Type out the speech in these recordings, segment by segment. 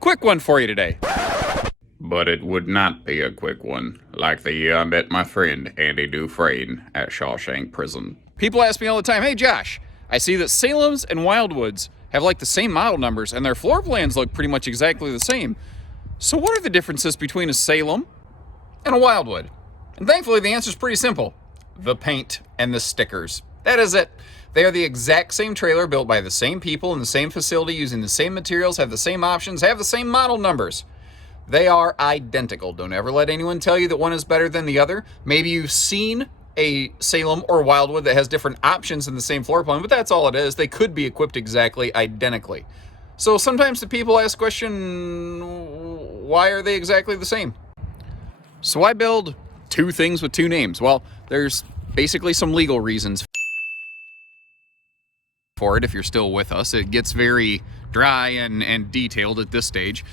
Quick one for you today. But it would not be a quick one, like the year I met my friend Andy Dufresne at Shawshank Prison. People ask me all the time, hey Josh, I see that Salem's and Wildwoods have like the same model numbers and their floor plans look pretty much exactly the same. So what are the differences between a Salem and a Wildwood? And thankfully the answer is pretty simple. The paint and the stickers. That is it. They are the exact same trailer built by the same people in the same facility using the same materials, have the same options, have the same model numbers. They are identical. Don't ever let anyone tell you that one is better than the other. Maybe you've seen a Salem or Wildwood that has different options in the same floor plan, but that's all it is. They could be equipped exactly identically. So sometimes the people ask the question, why are they exactly the same? So I build two things with two names. Well, there's basically some legal reasons for it if you're still with us. It gets very dry and detailed at this stage.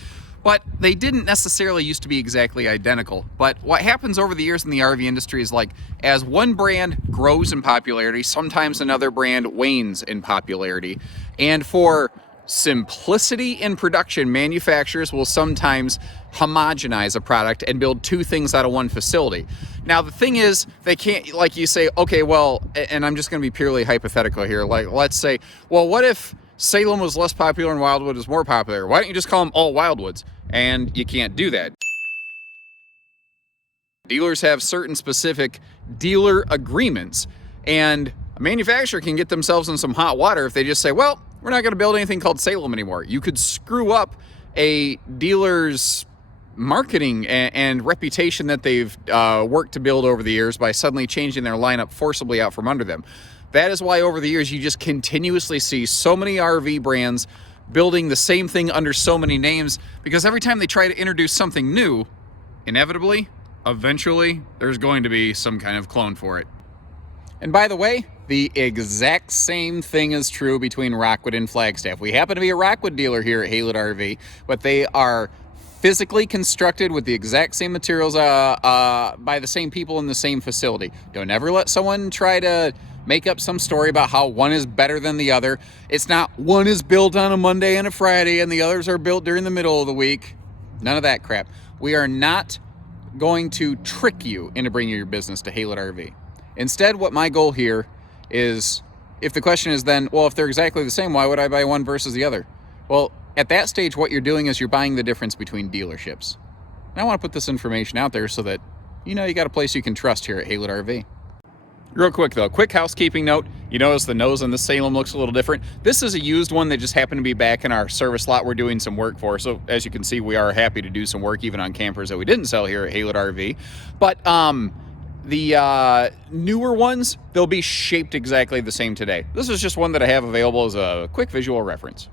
But they didn't necessarily used to be exactly identical. But what happens over the years in the RV industry is like, as one brand grows in popularity, sometimes another brand wanes in popularity. And for simplicity in production, manufacturers will sometimes homogenize a product and build two things out of one facility. Now, the thing is, they can't, like you say, okay, well, and I'm just going to be purely hypothetical here. Like, let's say, well, what if Salem was less popular and Wildwood was more popular? Why don't you just call them all Wildwoods? And you can't do that. Dealers have certain specific dealer agreements, and a manufacturer can get themselves in some hot water if they just say, well, we're not going to build anything called Salem anymore. You could screw up a dealer's marketing and reputation that they've worked to build over the years by suddenly changing their lineup forcibly out from under them. That is why over the years you just continuously see so many RV brands building the same thing under so many names, because every time they try to introduce something new, inevitably, eventually, there's going to be some kind of clone for it. And by the way, the exact same thing is true between Rockwood and Flagstaff. We happen to be a Rockwood dealer here at Haylett RV, but they are physically constructed with the exact same materials by the same people in the same facility. Don't ever let someone try to make up some story about how one is better than the other. It's not one is built on a Monday and a Friday and the others are built during the middle of the week. None of that crap. We are not going to trick you into bringing your business to Haylett RV. Instead, what my goal here is, if the question is then, well, if they're exactly the same, why would I buy one versus the other? Well, at that stage, what you're doing is you're buying the difference between dealerships. And I want to put this information out there so that you know you got a place you can trust here at Haylett RV. Real quick though, quick housekeeping note. You notice the nose on the Salem looks a little different. This is a used one that just happened to be back in our service lot we're doing some work for. So as you can see, we are happy to do some work even on campers that we didn't sell here at Haylett RV. But the newer ones, they'll be shaped exactly the same today. This is just one that I have available as a quick visual reference.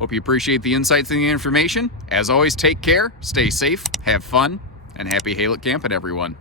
Hope you appreciate the insights and the information. As always, take care, stay safe, have fun, and happy Haylett camping, everyone.